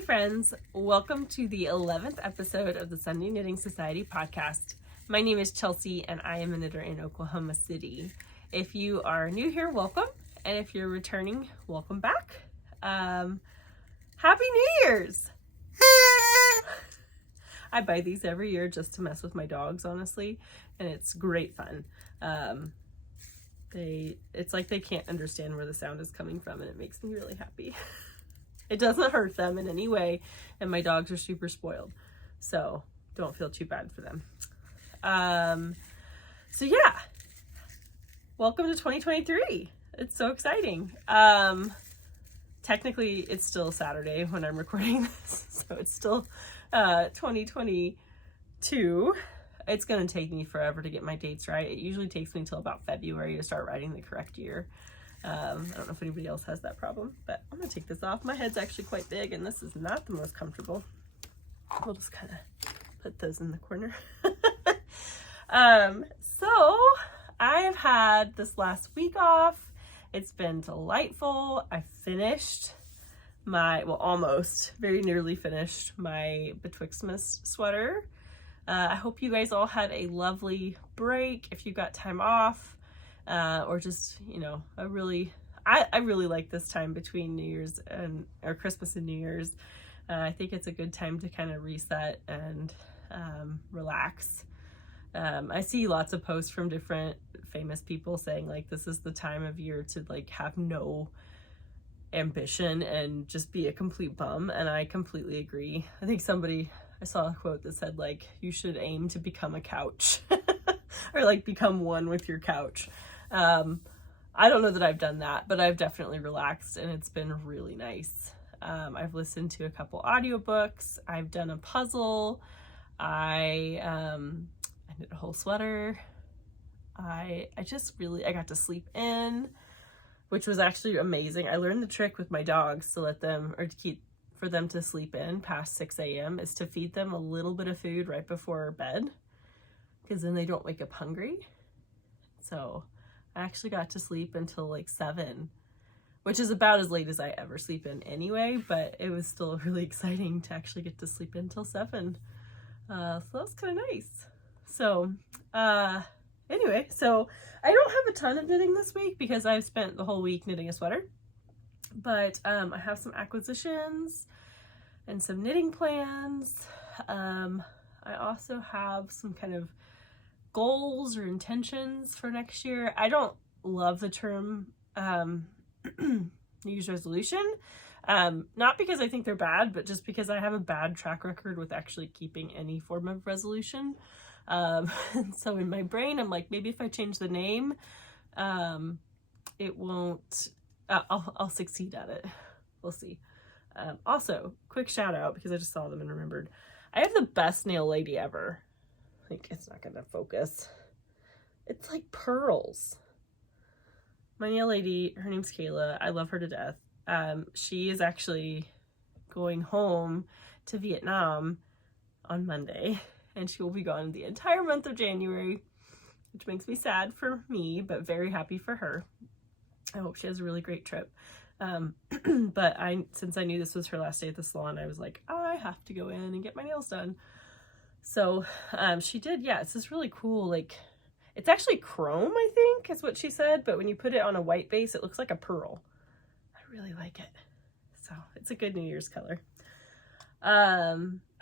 Hi friends, welcome to the 11th episode of the Sunday Knitting Society podcast. My name is Chelsea and I am a knitter in Oklahoma City. If you are new here, welcome. And if you're returning, welcome back. Happy New Year's! I buy these every year just to mess with my dogs, honestly, and it's great fun. It's like they can't understand where the sound is coming from, and it makes me really happy. It doesn't hurt them in any way, and my dogs are super spoiled, so don't feel too bad for them. So yeah, welcome to 2023. It's so exciting. Technically, it's still Saturday when I'm recording this, so it's still 2022. It's going to take me forever to get my dates right. It usually takes me until about February to start writing the correct year. I don't know if anybody else has that problem, but I'm going to take this off. My head's actually quite big, and this is not the most comfortable. We'll just kind of put those in the corner. So I have had this last week off. It's been delightful. I finished almost, very nearly finished my Betwixtmas sweater. I hope you guys all had a lovely break if you got time off. Or just, I really like this time between New Year's or Christmas and New Year's. I think it's a good time to kind of reset and relax. I see lots of posts from different famous people saying like this is the time of year to like have no ambition and just be a complete bum, and I completely agree. I think I saw a quote that said like you should aim to become a couch or like become one with your couch. I don't know that I've done that, but I've definitely relaxed and it's been really nice. I've listened to a couple audiobooks. I've done a puzzle. I knit a whole sweater. I got to sleep in, which was actually amazing. I learned the trick with my dogs for them to sleep in past 6 a.m. is to feed them a little bit of food right before bed, because then they don't wake up hungry. So I actually got to sleep until like 7, which is about as late as I ever sleep in anyway, but it was still really exciting to actually get to sleep until 7. So that was kind of nice. So anyway, so I don't have a ton of knitting this week because I've spent the whole week knitting a sweater, but I have some acquisitions and some knitting plans. I also have some kind of goals or intentions for next year. I don't love the term New Year's resolution, not because I think they're bad, but just because I have a bad track record with actually keeping any form of resolution. So in my brain, I'm like, maybe if I change the name, it won't, I'll succeed at it. We'll see. Also, quick shout out because I just saw them and remembered. I have the best nail lady ever. Like, it's not gonna focus. It's like pearls. My nail lady, her name's Kayla. I love her to death. She is actually going home to Vietnam on Monday, and she will be gone the entire month of January, which makes me sad for me, but very happy for her. I hope she has a really great trip. But since I knew this was her last day at the salon, I was like, I have to go in and get my nails done. So she did, yeah, it's this really cool, like, it's actually chrome, I think, is what she said, but when you put it on a white base, it looks like a pearl. I really like it. So it's a good New Year's color.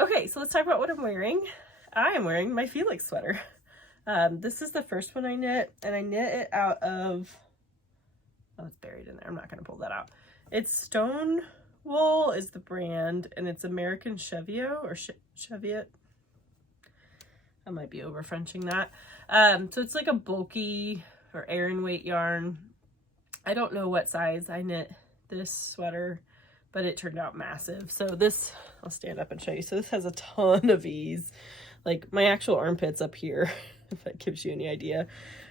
Okay, so let's talk about what I'm wearing. I am wearing my Felix sweater. This is the first one I knit, and I knit it out of, it's buried in there. I'm not going to pull that out. It's Stone Wool is the brand, and it's American Cheviot or Cheviot. I might be over Frenching that. So it's like a bulky or Aran weight yarn. I don't know what size I knit this sweater, but it turned out massive. So this, I'll stand up and show you. So this has a ton of ease. Like my actual armpit's up here, if that gives you any idea.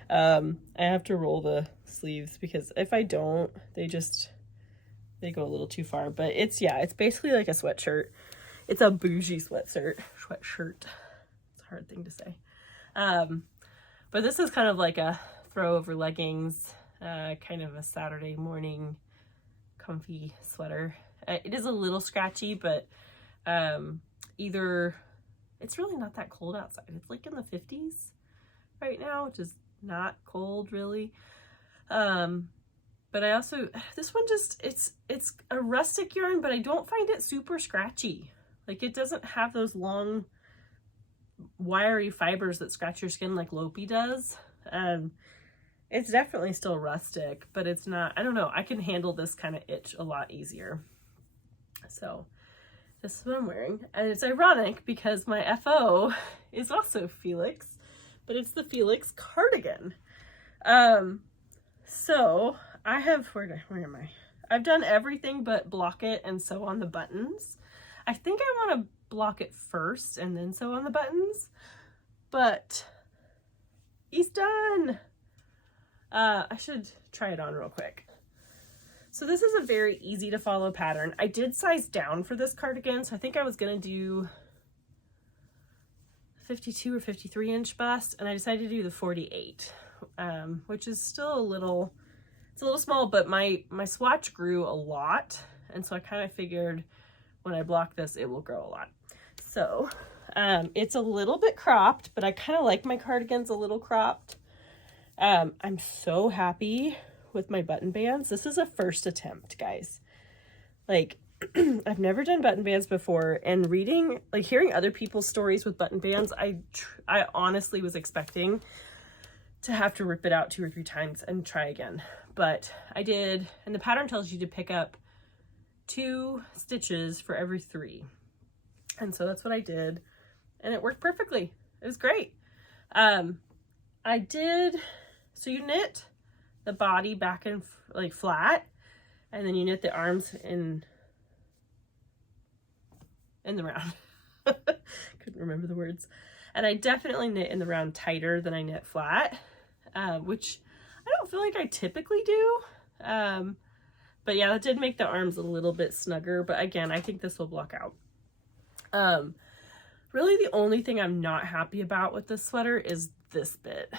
I have to roll the sleeves because if I don't, they go a little too far. But it's basically like a sweatshirt. It's a bougie sweatshirt. Hard thing to say. But this is kind of like a throw over leggings, kind of a Saturday morning comfy sweater. It is a little scratchy, but either it's really not that cold outside. It's like in the 50s right now, which is not cold really. But I also, this one just, it's a rustic yarn, but I don't find it super scratchy. Like it doesn't have those long wiry fibers that scratch your skin like Lopi does. It's definitely still rustic, but it's not, I don't know, I can handle this kind of itch a lot easier. So this is what I'm wearing. And it's ironic because my FO is also Felix, but it's the Felix cardigan. So I have, where am I? I've done everything but block it and sew on the buttons. I think I want to block it first and then sew on the buttons, but he's done. I should try it on real quick. So this is a very easy to follow pattern. I did size down for this cardigan, so I think I was gonna do 52 or 53 inch bust, and I decided to do the 48, which is still a little, it's a little small, but my swatch grew a lot, and so I kind of figured when I block this, it will grow a lot. So it's a little bit cropped, but I kind of like my cardigans a little cropped. I'm so happy with my button bands. This is a first attempt, guys. Like, I've never done button bands before, and reading, like hearing other people's stories with button bands, I honestly was expecting to have to rip it out 2 or 3 times and try again. But I did, and the pattern tells you to pick up 2 stitches for every 3. And so that's what I did, and it worked perfectly. It was great. I did, so you knit the body back and like flat, and then you knit the arms in the round. Couldn't remember the words. And I definitely knit in the round tighter than I knit flat, which I don't feel like I typically do. But yeah, that did make the arms a little bit snugger, but again, I think this will block out. Really the only thing I'm not happy about with this sweater is this bit.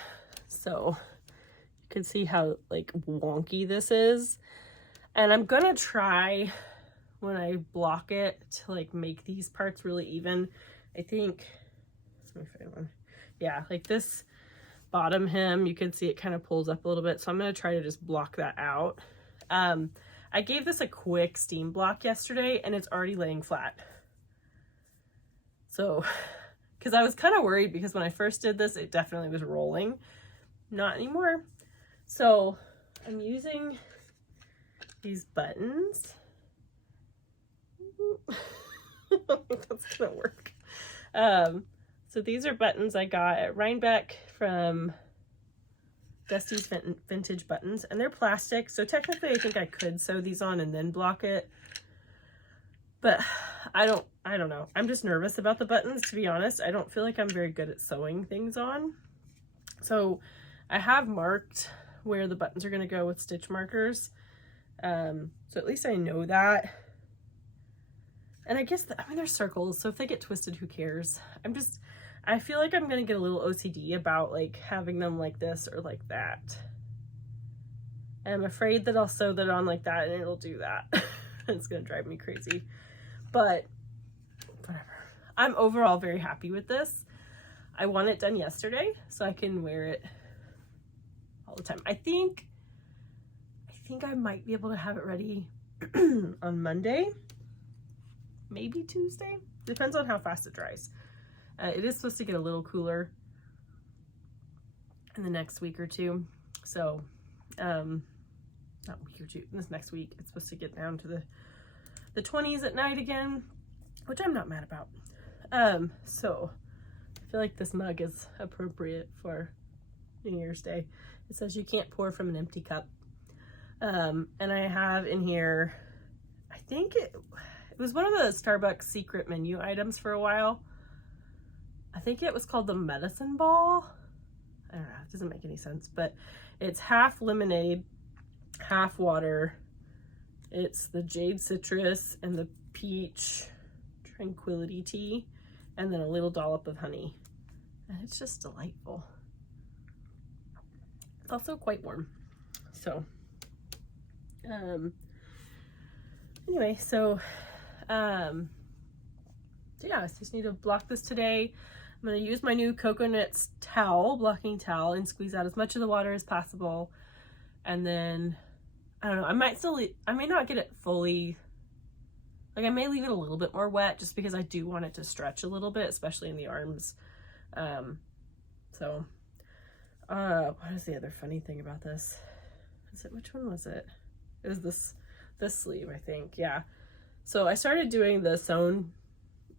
So you can see how like wonky this is. And I'm gonna try when I block it to like make these parts really even. I think, let me find one. Yeah, like this bottom hem, you can see it kind of pulls up a little bit. So I'm gonna try to just block that out. I gave this a quick steam block yesterday and it's already laying flat. So, because I was kind of worried because when I first did this, it definitely was rolling. Not anymore. So I'm using these buttons. I don't think that's gonna work. So these are buttons I got at Rhinebeck from Dusty's Vintage Buttons, and they're plastic, so technically I think I could sew these on and then block it, but I don't know. I'm just nervous about the buttons, to be honest. I don't feel like I'm very good at sewing things on. So I have marked where the buttons are going to go with stitch markers, so at least I know that. And I guess I mean they're circles, so if they get twisted, who cares? I feel like I'm gonna get a little OCD about like having them like this or like that. And I'm afraid that I'll sew that on like that and it'll do that. It's gonna drive me crazy. But whatever. I'm overall very happy with this. I want it done yesterday so I can wear it all the time. I think I might be able to have it ready on Monday, maybe Tuesday. Depends on how fast it dries. It is supposed to get a little cooler in the next week or two. So, not week or two, this next week, it's supposed to get down to the 20s at night again, which I'm not mad about. So I feel like this mug is appropriate for New Year's Day. It says you can't pour from an empty cup. And I have in here, I think it was one of the Starbucks secret menu items for a while. I think it was called the medicine ball. I don't know, it doesn't make any sense, but it's half lemonade, half water. It's the jade citrus and the peach tranquility tea, and then a little dollop of honey. And it's just delightful. It's also quite warm. So, anyway, so yeah, I just need to block this today. I'm going to use my new Coconuts towel, blocking towel, and squeeze out as much of the water as possible. And then, I don't know, I may not get it fully, like I may leave it a little bit more wet just because I do want it to stretch a little bit, especially in the arms. So, what is the other funny thing about this? Which one was it? It was this sleeve, I think. Yeah. So I started doing the sewn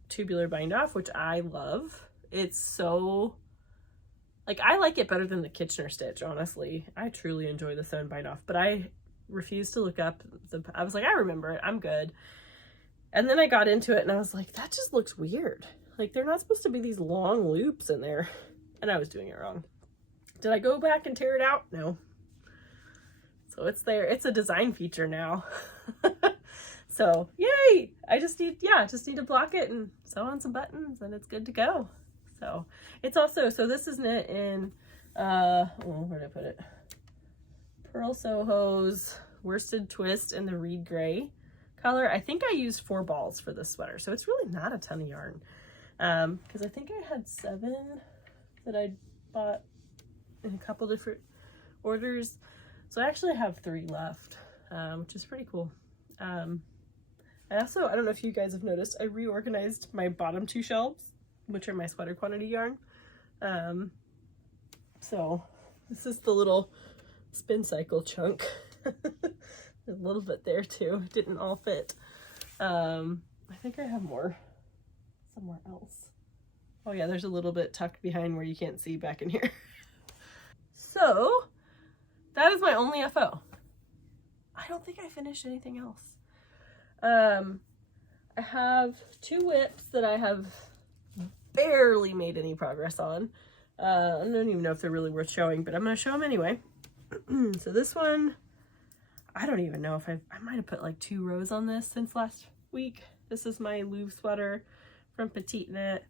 tubular bind off, which I love. It's so, like, I like it better than the Kitchener stitch, honestly. I truly enjoy the sewn bind off, but I refused to look up I was like, I remember it, I'm good. And then I got into it and I was like, that just looks weird. Like, they're not supposed to be these long loops in there. And I was doing it wrong. Did I go back and tear it out? No. So it's there. It's a design feature now. So yay! I just need to block it and sew on some buttons and it's good to go. So it's also, so this is knit in, where did I put it? Pearl Soho's worsted twist in the reed gray color. I think I used 4 balls for this sweater, so it's really not a ton of yarn. Because I think I had 7 that I bought in a couple different orders. So I actually have 3 left, which is pretty cool. I also, I don't know if you guys have noticed, I reorganized my bottom 2 shelves, which are my sweater quantity yarn. So this is the little spin cycle chunk. A little bit there too. It didn't all fit. I think I have more somewhere else. Oh yeah, there's a little bit tucked behind where you can't see back in here. So that is my only FO. I don't think I finished anything else. I have 2 whips that I have barely made any progress on. I don't even know if they're really worth showing, but I'm going to show them anyway. So this one, I don't even know if I might have put like 2 rows on this since last week. This is my Louvre sweater from Petite Knit.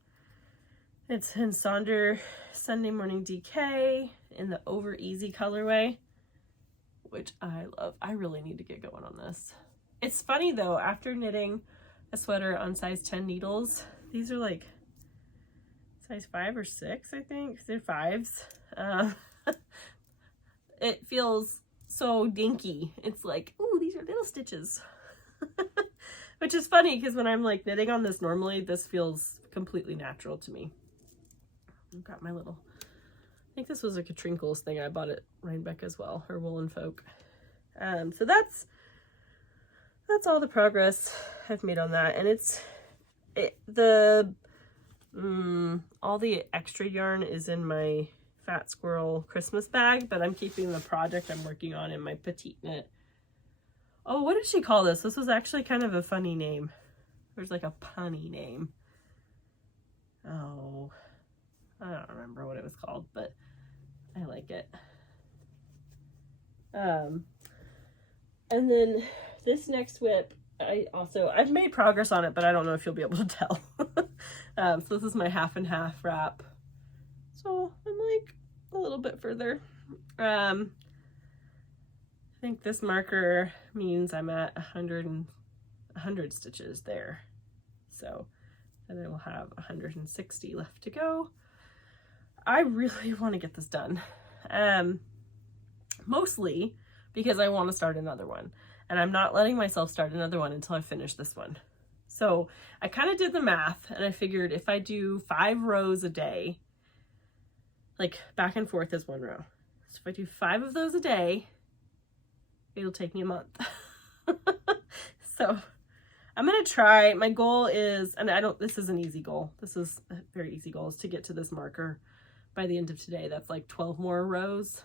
It's in Sonder Sunday Morning DK in the Over Easy colorway, which I love. I really need to get going on this. It's funny though, after knitting a sweater on size 10 needles, these are like size 5 or 6, I think. They're 5s. It feels so dinky. It's like, ooh, these are little stitches. Which is funny because when I'm like knitting on this normally, this feels completely natural to me. I've got my little, I think this was a Katrinkles thing. I bought at Rhinebeck as well, her Woolen Folk. So that's all the progress I've made on that. And all the extra yarn is in my Fat Squirrel Christmas bag, but I'm keeping the project I'm working on in my Petite Knit. Oh, what did she call this? This was actually kind of a funny name. There's like a punny name. Oh, I don't remember what it was called, but I like it. And then this next whip, I've made progress on it, but I don't know if you'll be able to tell. So this is my half and half wrap. So I'm like a little bit further. I think this marker means I'm at 100 stitches there. So then I will have 160 left to go. I really want to get this done. Mostly because I want to start another one. And I'm not letting myself start another one until I finish this one. So I kind of did the math and I figured if I do 5 rows a day, like back and forth is 1 row. So if I do 5 of those a day, it'll take me a month. So I'm going to try. My goal is, and this is an easy goal. This is a very easy goal, is to get to this marker by the end of today. That's like 12 more rows.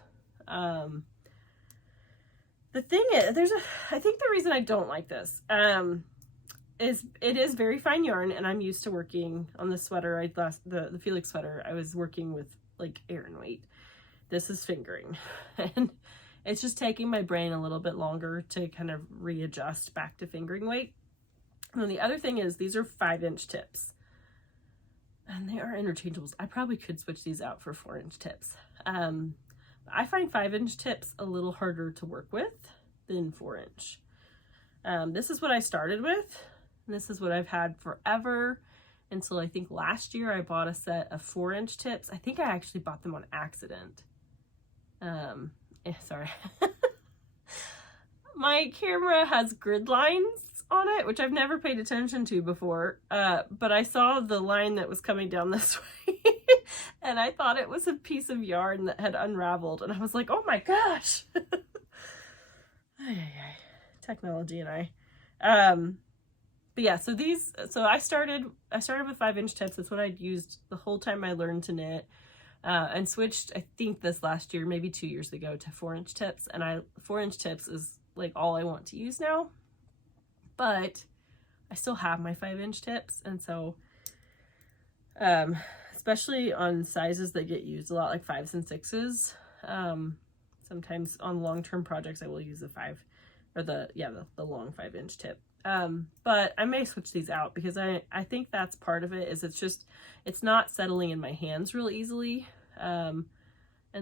The thing is, I think the reason I don't like this, is it is very fine yarn, and I'm used to working on the sweater. The Felix sweater, I was working with like Aran weight. This is fingering, and it's just taking my brain a little bit longer to kind of readjust back to fingering weight. And then the other thing is these are 5-inch tips, and they are interchangeables. I probably could switch these out for 4-inch tips. I find 5-inch tips a little harder to work with than 4-inch. This is what I started with. And this is what I've had forever until I think last year I bought a set of 4-inch tips. I think I actually bought them on accident. Sorry. My camera has grid lines on it, which I've never paid attention to before. But I saw the line that was coming down this way and I thought it was a piece of yarn that had unraveled. And I was like, oh my gosh. Technology and I. But yeah, so I started with 5-inch tips. That's what I'd used the whole time I learned to knit. And switched, I think this last year, maybe 2 years ago, to 4-inch tips. And 4-inch tips is like all I want to use now. But I still have my 5-inch tips. And so, especially on sizes that get used a lot, like 5s and 6s, sometimes on long-term projects, I will use the 5 or the long 5-inch tip. But I may switch these out because I think that's part of it, is it's not settling in my hands real easily. And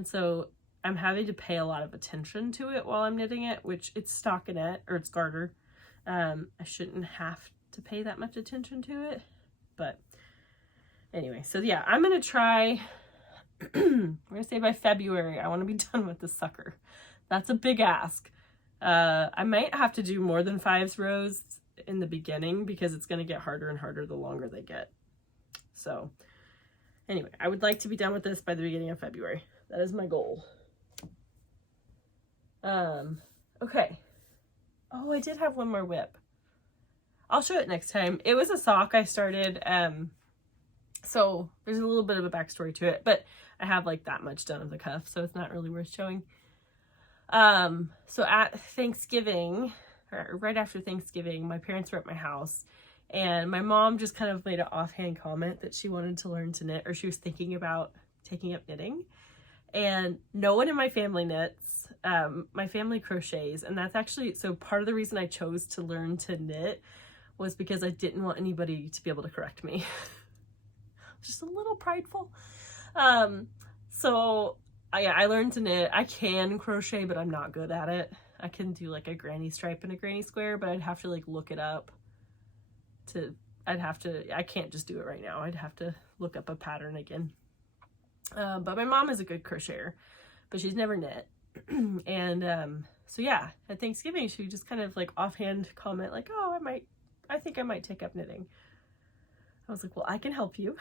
so I'm having to pay a lot of attention to it while I'm knitting it, which it's stockinette or it's garter. I shouldn't have to pay that much attention to it, but anyway, so yeah, I'm going to try, I'm going to say by February, I want to be done with this sucker. That's a big ask. I might have to do more than 5 rows in the beginning because it's going to get harder and harder the longer they get. So anyway, I would like to be done with this by the beginning of February. That is my goal. Okay. Oh, I did have one more whip. I'll show it next time. It was a sock I started. So there's a little bit of a backstory to it, but I have like that much done of the cuff, so it's not really worth showing. So at Thanksgiving, or right after Thanksgiving, my parents were at my house and my mom just kind of made an offhand comment that she wanted to learn to knit, or she was thinking about taking up knitting. And no one in my family knits. My family crochets, and that's actually, so part of the reason I chose to learn to knit was because I didn't want anybody to be able to correct me. Just a little prideful. So I learned to knit. I can crochet, but I'm not good at it. I can do like a granny stripe and a granny square, but I'd have to like look it up I can't just do it right now. I'd have to look up a pattern again. But my mom is a good crocheter, but she's never knit. And so yeah, at Thanksgiving, she just kind of like offhand comment like, oh, I think I might take up knitting. I was like, well, I can help you.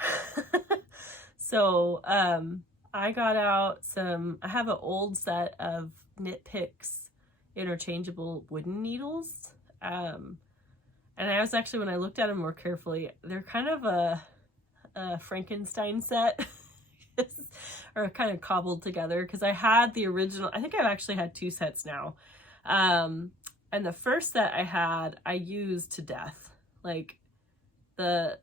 So I got out I have an old set of Knit Picks interchangeable wooden needles. And I was actually, when I looked at them more carefully, they're kind of a Frankenstein set. Or kind of cobbled together, because I had the original, I think I've actually had 2 sets now. And the first set I used to death. Like the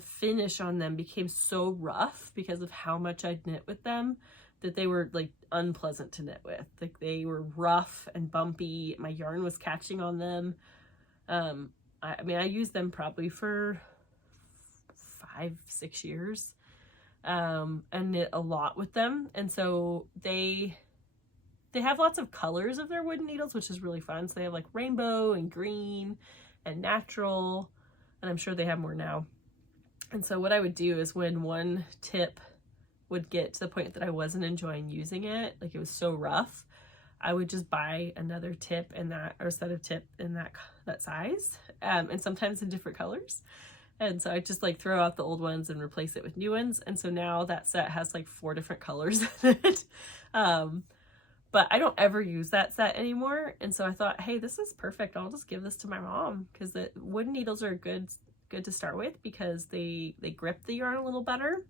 finish on them became so rough because of how much I'd knit with them that they were like unpleasant to knit with. Like they were rough and bumpy. My yarn was catching on them. I mean, I used them probably for 5-6 years. And knit a lot with them. And so they have lots of colors of their wooden needles, which is really fun. So they have like rainbow and green and natural, and I'm sure they have more now. And so what I would do is when one tip would get to the point that I wasn't enjoying using it, like it was so rough, I would just buy another tip in that, or set of tip in that size, and sometimes in different colors. And so I just like throw out the old ones and replace it with new ones. And so now that set has like 4 different colors in it. But I don't ever use that set anymore. And so I thought, hey, this is perfect. I'll just give this to my mom, because the wooden needles are good to start with because they grip the yarn a little better.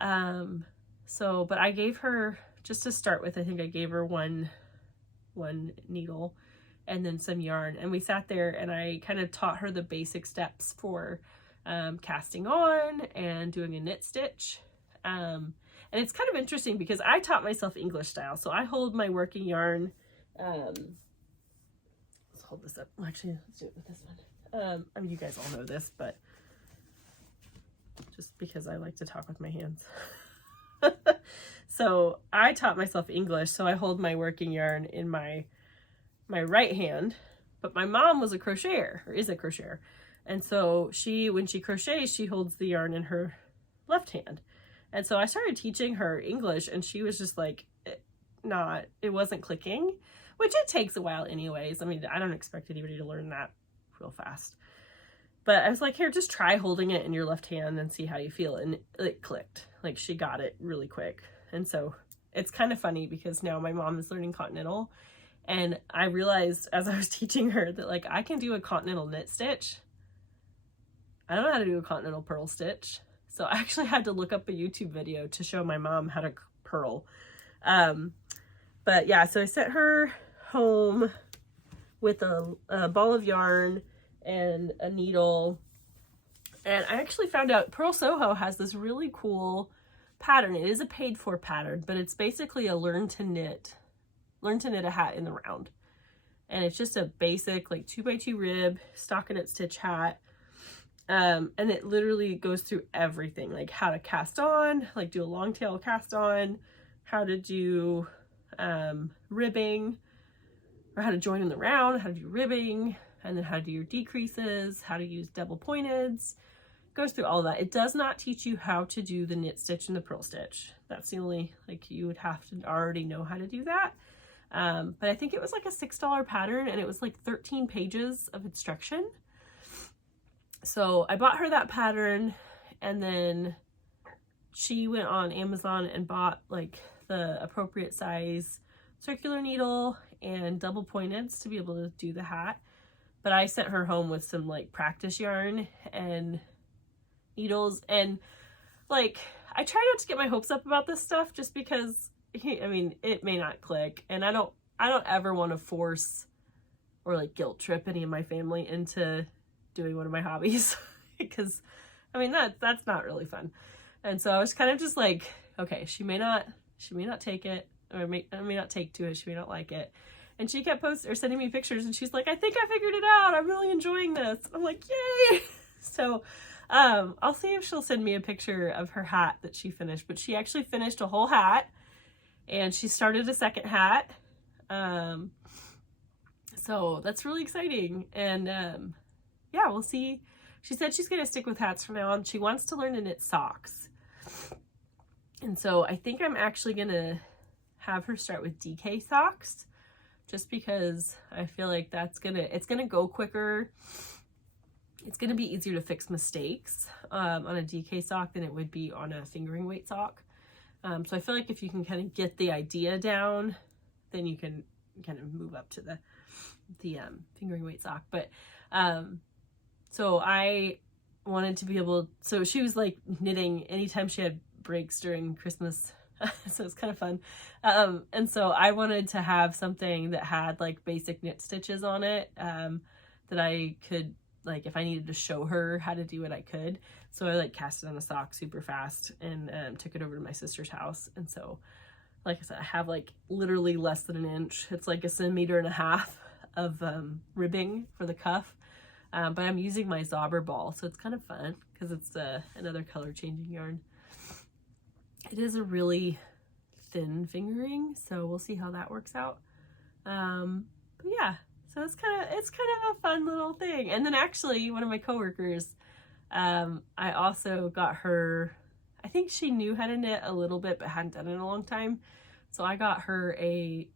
But I gave her, just to start with, I think I gave her one needle and then some yarn, and we sat there and I kind of taught her the basic steps for casting on and doing a knit stitch. And it's kind of interesting because I taught myself English style, so I hold my working yarn. Let's hold this up. Well, actually, let's do it with this one. I mean, you guys all know this, but just because I like to talk with my hands. So I taught myself English, so I hold my working yarn in my right hand, But my mom was a crocheter, or is a crocheter. And so when she crochets, she holds the yarn in her left hand. And so I started teaching her English, and she was just like, it wasn't clicking, which it takes a while anyways. I mean, I don't expect anybody to learn that real fast. But I was like, here, just try holding it in your left hand and see how you feel. And it clicked. Like, she got it really quick. And so it's kind of funny because now my mom is learning continental. And I realized as I was teaching her that, like, I can do a continental knit stitch. I don't know how to do a continental purl stitch. So I actually had to look up a YouTube video to show my mom how to purl. But yeah, so I sent her home with a ball of yarn and a needle. And I actually found out Purl Soho has this really cool pattern. It is a paid for pattern, but it's basically a learn to knit a hat in the round. And it's just a basic like 2x2 rib stockinette stitch hat. And it literally goes through everything, like how to cast on, like do a long tail cast on, how to do ribbing, or how to join in the round, how to do ribbing, and then how to do your decreases, how to use double pointeds. Goes through all of that. It does not teach you how to do the knit stitch and the purl stitch. That's the only, like, you would have to already know how to do that. But I think it was like a $6 pattern, and it was like 13 pages of instruction. So I bought her that pattern, and then she went on Amazon and bought like the appropriate size circular needle and double pointeds to be able to do the hat. But I sent her home with some like practice yarn and needles, and like I try not to get my hopes up about this stuff just because I mean it may not click, and I don't ever want to force or like guilt trip any of my family into doing one of my hobbies because I mean that's not really fun. And so I was kind of just like, okay, she may not take it, or I may not take to it, she may not like it. And she kept sending me pictures, and she's like, I think I figured it out. I'm really enjoying this. I'm like, yay! So I'll see if she'll send me a picture of her hat that she finished. But she actually finished a whole hat, and she started a second hat. So that's really exciting. And yeah, we'll see. She said she's going to stick with hats from now on. She wants to learn to knit socks. And so I think I'm actually going to have her start with DK socks, just because I feel like it's gonna go quicker. It's gonna be easier to fix mistakes on a DK sock than it would be on a fingering weight sock. So I feel like if you can kind of get the idea down, then you can kind of move up to the fingering weight sock. But so I wanted to be able, so she was like knitting anytime she had breaks during Christmas. So it's kind of fun. And so I wanted to have something that had like basic knit stitches on it, that I could, like, if I needed to show her how to do it, I could. So I like cast it on a sock super fast and took it over to my sister's house. And so, like I said, I have like literally less than an inch. It's like a 1.5 centimeters of ribbing for the cuff. But I'm using my Zauber ball, so it's kind of fun because it's another color changing yarn. It is a really thin fingering, so we'll see how that works out. But yeah, so it's kind of a fun little thing. And then actually, one of my coworkers, I also got her, I think she knew how to knit a little bit, but hadn't done it in a long time. So I got her a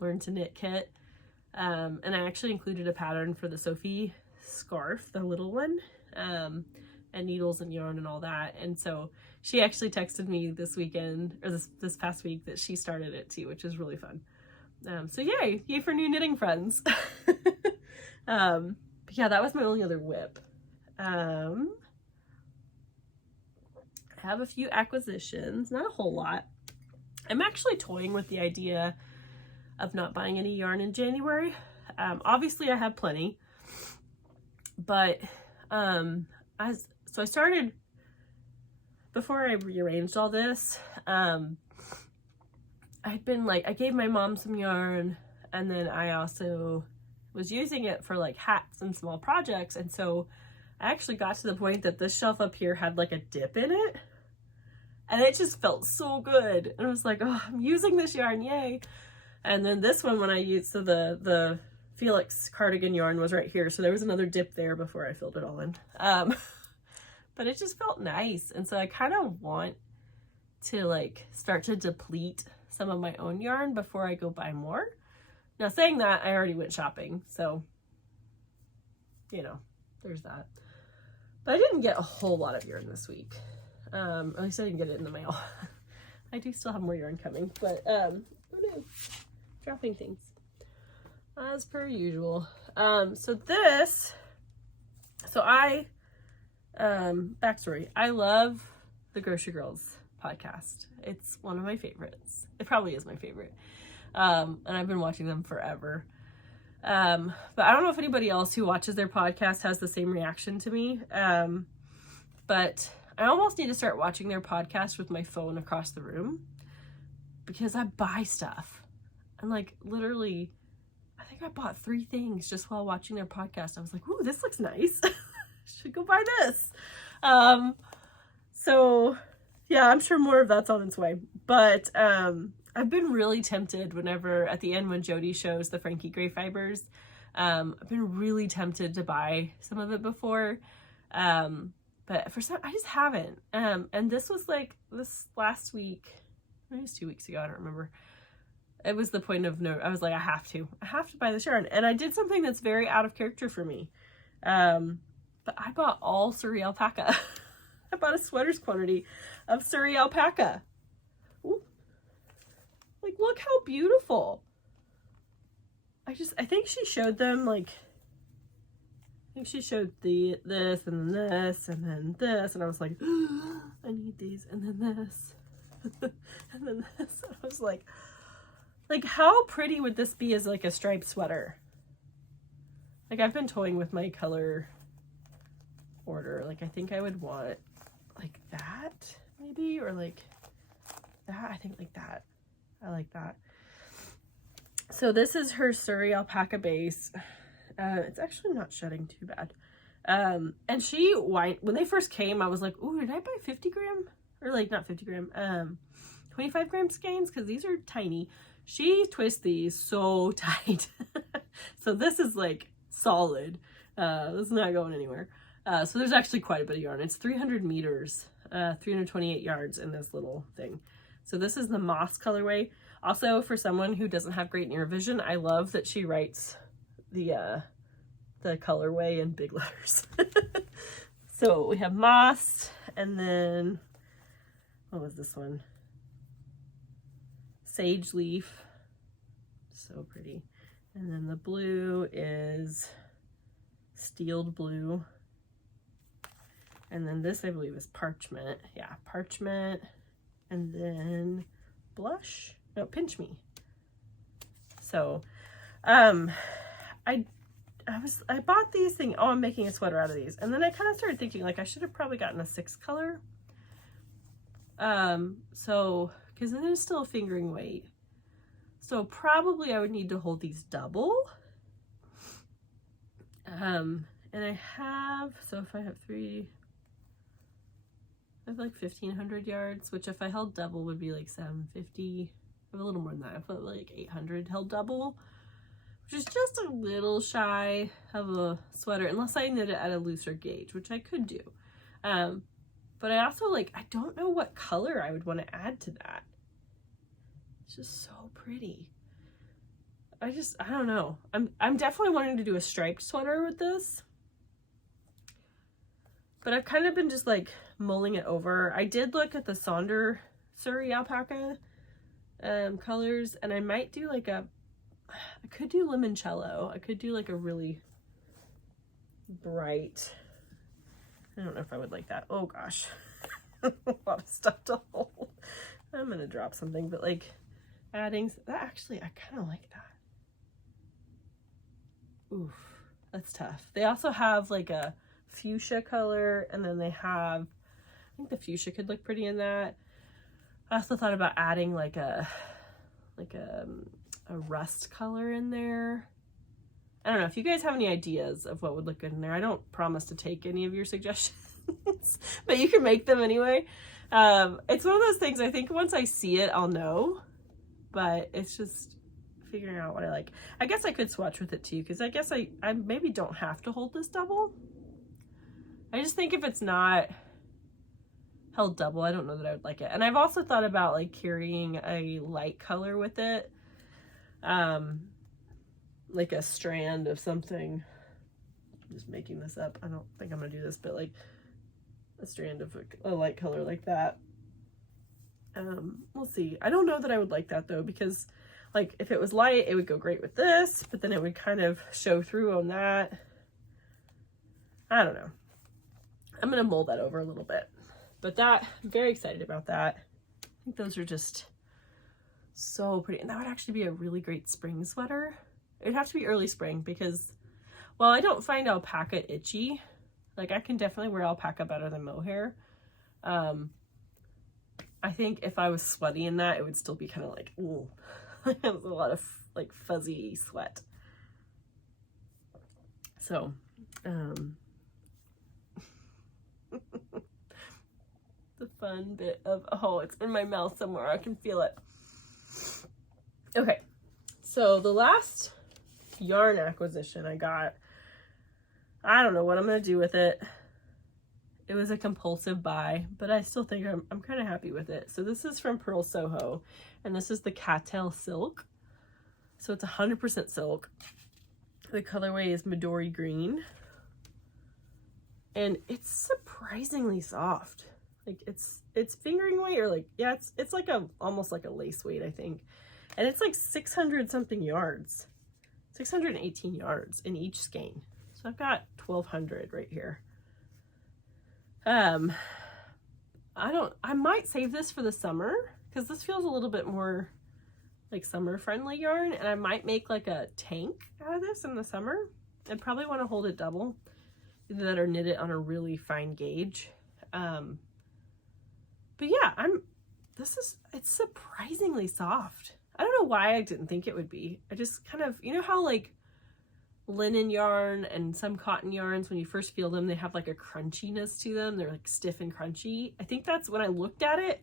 learn to knit kit, and I actually included a pattern for the Sophie scarf, the little one, and needles and yarn and all that. And so she actually texted me this weekend, or this past week, that she started it too, which is really fun. So yay for new knitting friends. But yeah, that was my only other whip. I have a few acquisitions, not a whole lot. I'm actually toying with the idea of not buying any yarn in January. Obviously I have plenty, but so I started, before I rearranged all this, I'd been like, I gave my mom some yarn, and then I also was using it for like hats and small projects. And so I actually got to the point that this shelf up here had like a dip in it, and it just felt so good. And I was like, oh, I'm using this yarn, yay. And then this one, when I used, so the Felix cardigan yarn was right here. So there was another dip there before I filled it all in. But it just felt nice. And so I kind of want to like start to deplete some of my own yarn before I go buy more. Now saying that, I already went shopping. So, you know, there's that. But I didn't get a whole lot of yarn this week. At least I didn't get it in the mail. I do still have more yarn coming, but oh no, dropping things as per usual. Backstory. I love the Grocery Girls podcast. It's one of my favorites. It probably is my favorite. And I've been watching them forever. But I don't know if anybody else who watches their podcast has the same reaction to me. But I almost need to start watching their podcast with my phone across the room because I buy stuff. And like literally, I think I bought 3 things just while watching their podcast. I was like, ooh, this looks nice. Should go buy this. So yeah, I'm sure more of that's on its way. But I've been really tempted whenever at the end when Jody shows the Frankie Gray fibers. I've been really tempted to buy some of it before. But for some, I just haven't. And this was like this last week, maybe it was 2 weeks ago, I don't remember. It was the point of no, I was like, I have to buy this yarn. And I did something that's very out of character for me. But I bought all Surrey alpaca. I bought a sweater's quantity of Surrey alpaca. Ooh. Like, look how beautiful. I think she showed them like, I think she showed this and then this and then this. And I was like, oh, I need these. And then this and then this. And I was like how pretty would this be as like a striped sweater? Like I've been toying with my color order. Like I think I would want like that maybe, or like that. I think like that. I like that. So this is her Surrey alpaca base. It's actually not shedding too bad. And she when they first came, I was like, ooh, did I buy 50 gram? Or like not 50 gram, 25 gram skeins? Because these are tiny. She twists these so tight. So this is like solid. This is not going anywhere. So there's actually quite a bit of yarn. It's 300 meters, 328 yards in this little thing. So this is the moss colorway. Also, for someone who doesn't have great near vision, I love that she writes the colorway in big letters. So we have moss, and then what was this one? Sage leaf. So pretty. And then the blue is steeled blue. And then this, I believe, is parchment. Yeah, parchment. And then blush. No, pinch me. So, I bought these things. Oh, I'm making a sweater out of these. And then I kind of started thinking, like, I should have probably gotten a 6 color. So, because it is still a fingering weight. So probably I would need to hold these double. And I have, so if I have 3, I have like 1,500 yards, which if I held double would be like 750. I have a little more than that. I put like 800 held double, which is just a little shy of a sweater, unless I knit it at a looser gauge, which I could do. But I also I don't know what color I would want to add to that. It's just so pretty. I don't know. I'm definitely wanting to do a striped sweater with this. But I've kind of been just like mulling it over. I did look at the Sonder Surrey alpaca colors, and I might do like I could do limoncello. I could do like a really bright, I don't know if I would like that. Oh gosh. A lot of stuff to hold. I'm gonna drop something, but like adding that, actually I kind of like that. Oof, that's tough. They also have like a fuchsia color, and then they have, I think the fuchsia could look pretty in that. I also thought about adding like a rust color in there. I don't know if you guys have any ideas of what would look good in there. I don't promise to take any of your suggestions, but you can make them anyway. It's one of those things, I think once I see it, I'll know, but it's just figuring out what I like. I guess I could swatch with it too, because I guess I maybe don't have to hold this double. I just think if it's not held double, I don't know that I would like it. And I've also thought about like carrying a light color with it. Like a strand of something. I'm just making this up. I don't think I'm gonna do this, but like a strand of a light color like that. We'll see. I don't know that I would like that though, because like if it was light, it would go great with this, but then it would kind of show through on that. I don't know. I'm gonna mold that over a little bit, but that, I'm very excited about that. I think those are just so pretty, and that would actually be a really great spring sweater. It'd have to be early spring because, well, I don't find alpaca itchy. Like I can definitely wear alpaca better than mohair. I think if I was sweaty in that, it would still be kind of like, ooh, it was a lot of like fuzzy sweat. So, the fun bit of, oh, it's in my mouth somewhere. I can feel it. Okay, so the last yarn acquisition I got, I don't know what I'm gonna do with it. It was a compulsive buy, but I still think I'm kind of happy with it. So this is from Pearl Soho, and this is the Cattail Silk. So it's 100% silk. The colorway is Midori Green, and it's surprisingly soft. Like it's fingering weight, or like, yeah, it's like almost like a lace weight, I think. And it's like 600 something yards, 618 yards in each skein. So I've got 1200 right here. I might save this for the summer because this feels a little bit more like summer friendly yarn, and I might make like a tank out of this in the summer. I'd probably want to hold it double, either that or knit it on a really fine gauge. But yeah, it's surprisingly soft. I don't know why I didn't think it would be. I just kind of, you know how like linen yarn and some cotton yarns, when you first feel them, they have like a crunchiness to them. They're like stiff and crunchy. I think that's when I looked at it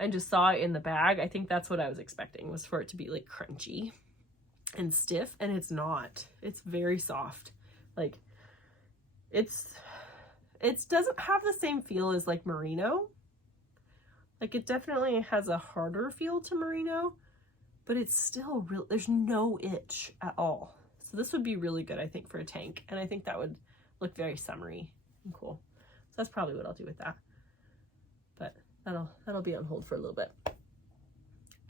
and just saw it in the bag. I think that's what I was expecting, was for it to be like crunchy and stiff, and it's not. It's very soft. Like it doesn't have the same feel as like merino. Like it definitely has a harder feel to merino, but it's still real. There's no itch at all. So this would be really good, I think, for a tank. And I think that would look very summery and cool. So that's probably what I'll do with that. But that'll be on hold for a little bit.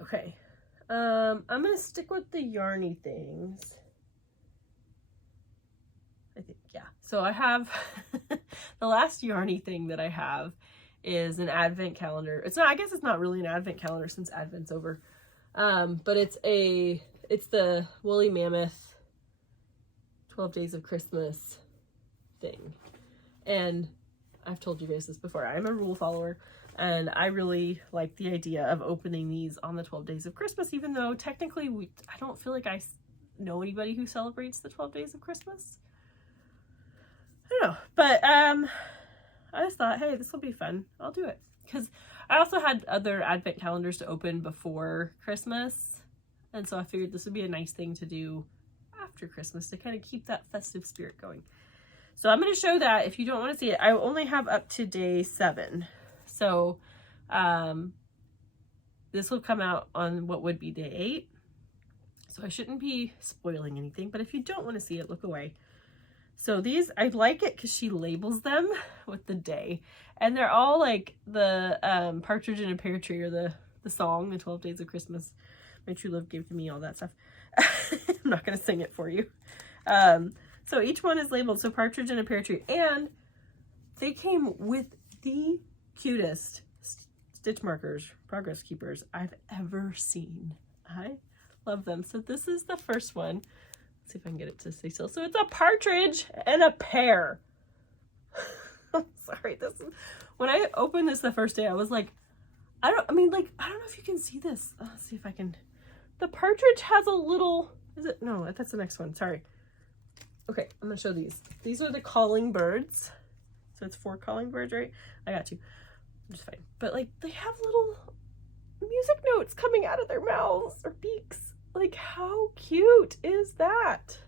Okay. I'm gonna stick with the yarny things. I think, yeah. So I have the last yarny thing that I have is an advent calendar. It's not, I guess it's not really an advent calendar since Advent's over. But it's the Woolly Mammoth 12 Days of Christmas thing. And I've told you guys this before. I'm a rule follower, and I really like the idea of opening these on the 12 Days of Christmas, even though technically I don't feel like I know anybody who celebrates the 12 Days of Christmas. I don't know, but I just thought, hey, this will be fun. I'll do it. Because I also had other advent calendars to open before Christmas, and so I figured this would be a nice thing to do after Christmas to kind of keep that festive spirit going. So I'm going to show that. If you don't want to see it, I only have up to day 7. So this will come out on what would be day 8. So I shouldn't be spoiling anything, but if you don't want to see it, look away. So these, I like it because she labels them with the day, and they're all like the Partridge in a Pear Tree, or the song, the 12 Days of Christmas. My true love gave to me, all that stuff. I'm not going to sing it for you. So each one is labeled. So Partridge in a Pear Tree, and they came with the cutest stitch markers, progress keepers I've ever seen. I love them. So this is the first one. See if I can get it to stay still. So it's a partridge and a pear. I'm sorry. When I opened this the first day, I was like, I don't know if you can see this. Let's see if I can. The partridge has a little, no, that's the next one. Sorry. Okay, I'm gonna show these. These are the calling birds. So it's 4 calling birds, right? I got you. I'm just fine. But like, they have little music notes coming out of their mouths or beaks. Like, how cute is that?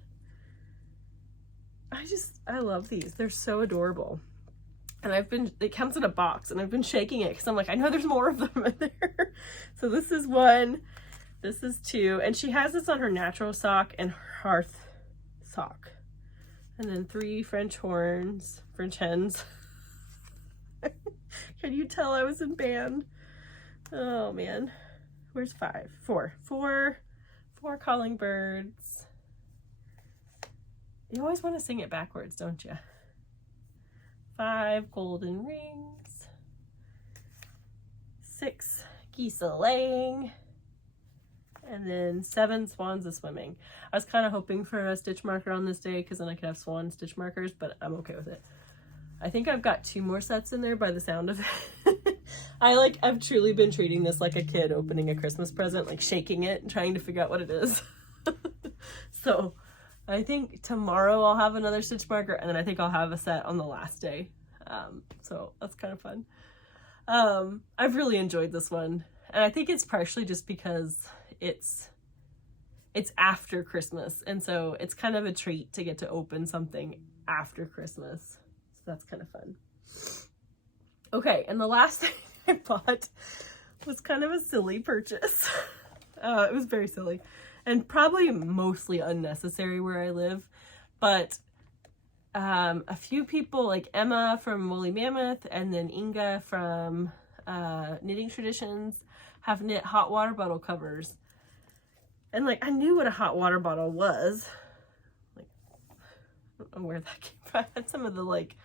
I love these. They're so adorable. And it comes in a box, and I've been shaking it because I'm like, I know there's more of them in there. So this is one, this is two, and she has this on her natural sock and hearth sock. And then 3 French hens. Can you tell I was in band? Oh man, where's 5? 4 calling birds. You always want to sing it backwards, don't you? 5 golden rings. 6 geese a-laying. And then 7 swans a-swimming. I was kind of hoping for a stitch marker on this day because then I could have swan stitch markers, but I'm okay with it. I think I've got 2 more sets in there by the sound of it. I've truly been treating this like a kid opening a Christmas present, like shaking it and trying to figure out what it is. So I think tomorrow I'll have another stitch marker, and then I think I'll have a set on the last day. So that's kind of fun. I've really enjoyed this one, and I think it's partially just because it's after Christmas, and so it's kind of a treat to get to open something after Christmas. So that's kind of fun. Okay, and the last thing I bought was kind of a silly purchase. It was very silly and probably mostly unnecessary where I live, but a few people like Emma from Woolly Mammoth and then Inga from Knitting Traditions have knit hot water bottle covers. And like, I knew what a hot water bottle was. Like, I don't know where that came from. I had some of the like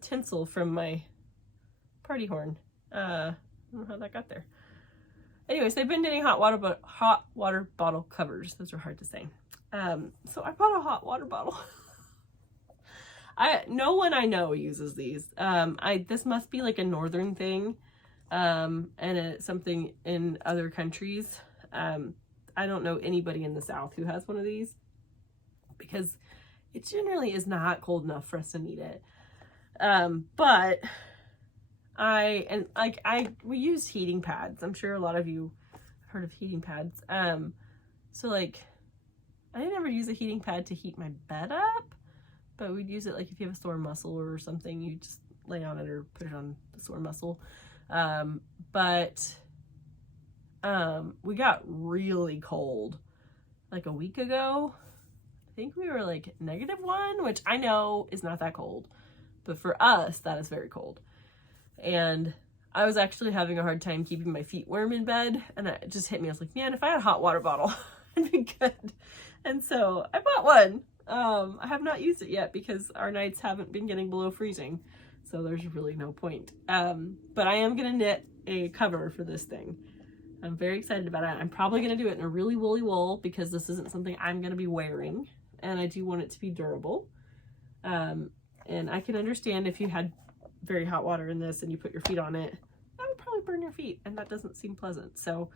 tinsel from my party horn. I don't know how that got there. Anyways, they've been knitting hot water bottle covers. Those are hard to say. So I bought a hot water bottle. No one I know uses these. This must be like a northern thing, and it's something in other countries. I don't know anybody in the South who has one of these because it generally is not cold enough for us to need it. But we use heating pads. I'm sure a lot of you have heard of heating pads. So like, I didn't ever use a heating pad to heat my bed up, but we'd use it like if you have a sore muscle or something, you just lay on it or put it on the sore muscle. We got really cold like a week ago. I think we were like -1, which I know is not that cold, but for us, that is very cold. And I was actually having a hard time keeping my feet warm in bed, and it just hit me. I was like, man, if I had a hot water bottle, it'd be good. And so I bought one. I have not used it yet because our nights haven't been getting below freezing, so there's really no point. But I am gonna knit a cover for this thing. I'm very excited about it. I'm probably gonna do it in a really woolly wool because this isn't something I'm gonna be wearing, and I do want it to be durable. And I can understand if you had very hot water in this and you put your feet on it, that would probably burn your feet, and that doesn't seem pleasant. So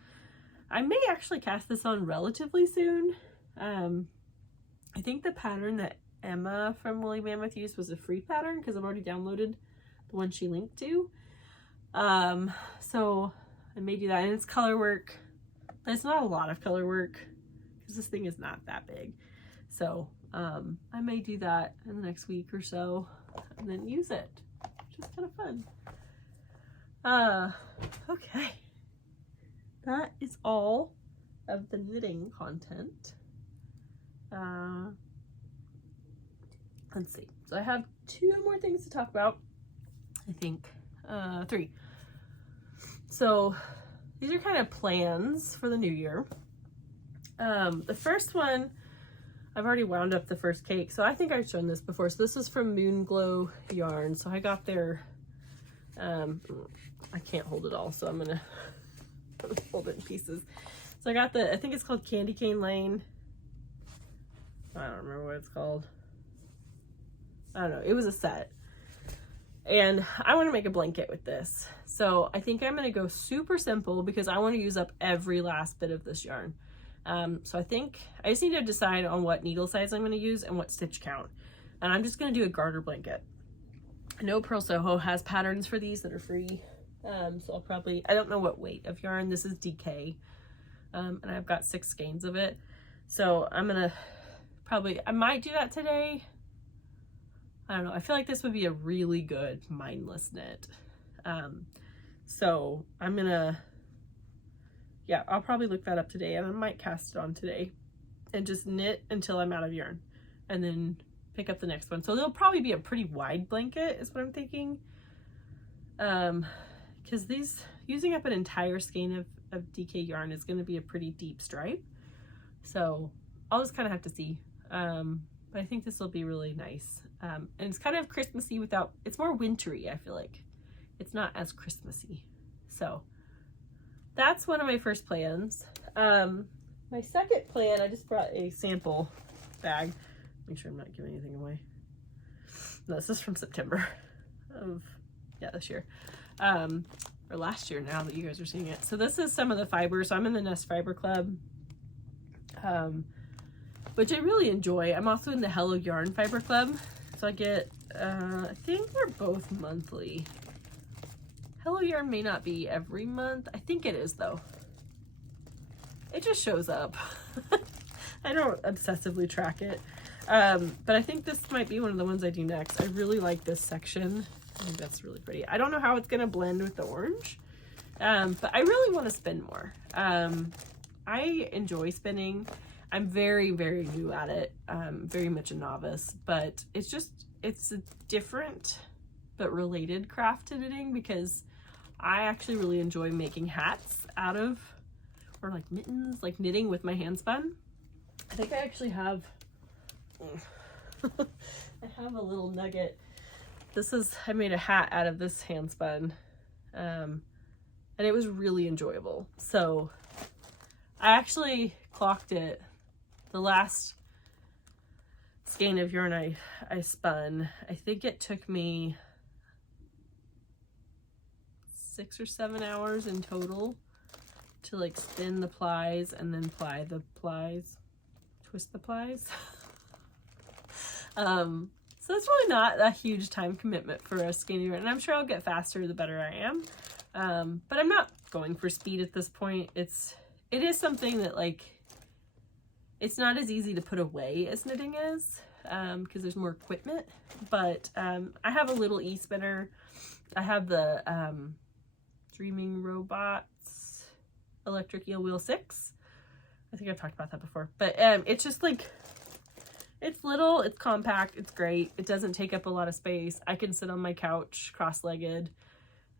I may actually cast this on relatively soon. I think the pattern that Emma from Woolly Mammoth used was a free pattern because I've already downloaded the one she linked to. So I may do that, and it's color work, but it's not a lot of color work because this thing is not that big. So I may do that in the next week or so and then use it, which is kind of fun. Okay, that is all of the knitting content. Let's see. So I have 2 more things to talk about. I think 3. So these are kind of plans for the new year. The first one, I've already wound up the first cake, so I think I've shown this before. So this is from Moonglow Yarn. So I got their, I can't hold it all, so I'm gonna hold it in pieces. So I got I think it's called Candy Cane Lane. I don't remember what it's called. I don't know. It was a set. And I want to make a blanket with this. So I think I'm going to go super simple because I want to use up every last bit of this yarn. So I think I just need to decide on what needle size I'm going to use and what stitch count. And I'm just going to do a garter blanket. I know Purl Soho has patterns for these that are free. So I'll probably, I don't know what weight of yarn. This is DK. and I've got 6 skeins of it. So I'm gonna I might do that today. I don't know. I feel like this would be a really good mindless knit. So I'm gonna, yeah, I'll probably look that up today, and I might cast it on today and just knit until I'm out of yarn and then pick up the next one. So there'll probably be a pretty wide blanket is what I'm thinking. Because using up an entire skein of DK yarn is going to be a pretty deep stripe. So I'll just kind of have to see. But I think this will be really nice. And it's kind of Christmassy it's more wintry, I feel like. It's not as Christmassy. So that's one of my first plans. My second plan, I just brought a sample bag. Make sure I'm not giving anything away. No, this is from September of, this year. Or last year now that you guys are seeing it. So this is some of the fiber. So I'm in the Nest Fiber Club, which I really enjoy. I'm also in the Hello Yarn Fiber Club. So I get, I think they're both monthly. Hello Yarn may not be every month. I think it is though. It just shows up. I don't obsessively track it. But I think this might be one of the ones I do next. I really like this section. I think that's really pretty. I don't know how it's going to blend with the orange, but I really want to spin more. I enjoy spinning. I'm very, very new at it. Very much a novice, but it's a different but related craft to knitting, because I actually really enjoy making hats or like mittens, like knitting with my hand spun. I think I actually have, I have a little nugget. I made a hat out of this hand spun, and it was really enjoyable. So I actually clocked it. The last skein of yarn I spun, I think it took me 6 or 7 hours in total to like spin the plies and then ply the plies, twist the plies. So it's really not a huge time commitment for a skein of yarn, and I'm sure I'll get faster the better I am. But I'm not going for speed at this point. It is something that, like, it's not as easy to put away as knitting is, because there's more equipment. But I have a little e-spinner. I have the Dreaming Robots Electric Eel Wheel 6. I think I've talked about that before. But it's just like, it's little, it's compact, it's great. It doesn't take up a lot of space. I can sit on my couch cross-legged,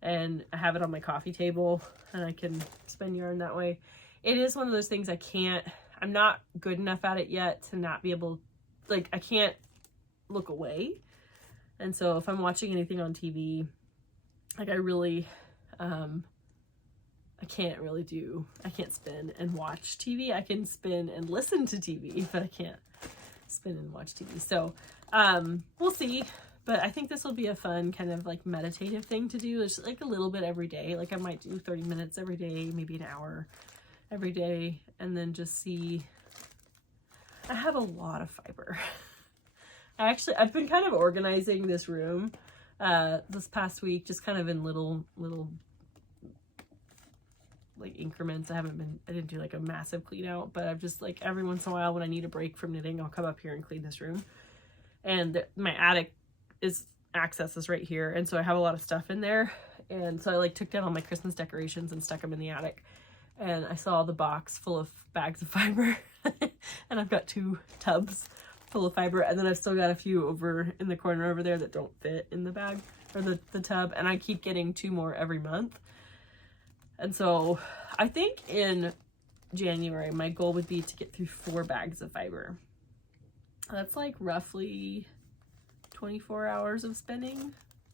and I have it on my coffee table, and I can spin yarn that way. It is one of those things I'm not good enough at it yet to not be able, like, I can't look away. And so if I'm watching anything on TV, like, I can't spin and watch TV. I can spin and listen to TV, but I can't spin and watch TV. So we'll see. But I think this will be a fun kind of like meditative thing to do. It's like a little bit every day. Like, I might do 30 minutes every day, maybe an hour every day, and then just see. I have a lot of fiber. I've been kind of organizing this room this past week, just kind of in little like increments. I didn't do like a massive clean out, but I've just, like, every once in a while when I need a break from knitting, I'll come up here and clean this room. And my attic access is right here, and so I have a lot of stuff in there. And so I like took down all my Christmas decorations and stuck them in the attic, and I saw the box full of bags of fiber. And I've got 2 tubs full of fiber, and then I've still got a few over in the corner over there that don't fit in the bag or the tub, and I keep getting 2 more every month. And so I think in January, my goal would be to get through 4 bags of fiber. That's like roughly 24 hours of spinning,